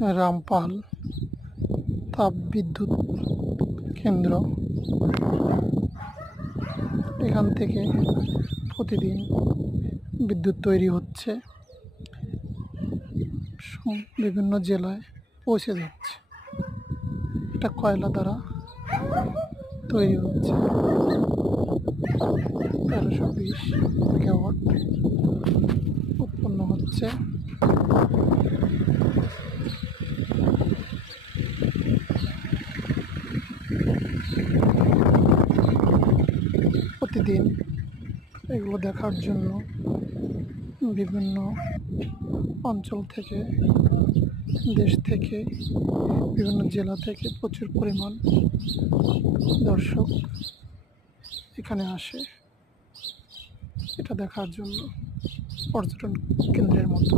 রামপাল তাপবিদ্যুৎ কেন্দ্র। এখান থেকে প্রতিদিন বিদ্যুৎ তৈরি হচ্ছে, বিভিন্ন জেলায় পৌঁছে যাচ্ছে। এটা কয়লা দ্বারা তৈরি হচ্ছে। 1320 মেগাওয়াট উৎপন্ন হচ্ছে। প্রতিদিন এগুলো দেখার জন্য বিভিন্ন অঞ্চল থেকে, দেশ থেকে, বিভিন্ন জেলা থেকে প্রচুর পরিমাণ দর্শক এখানে আসে এটা দেখার জন্য, পর্যটন কেন্দ্রের মতো।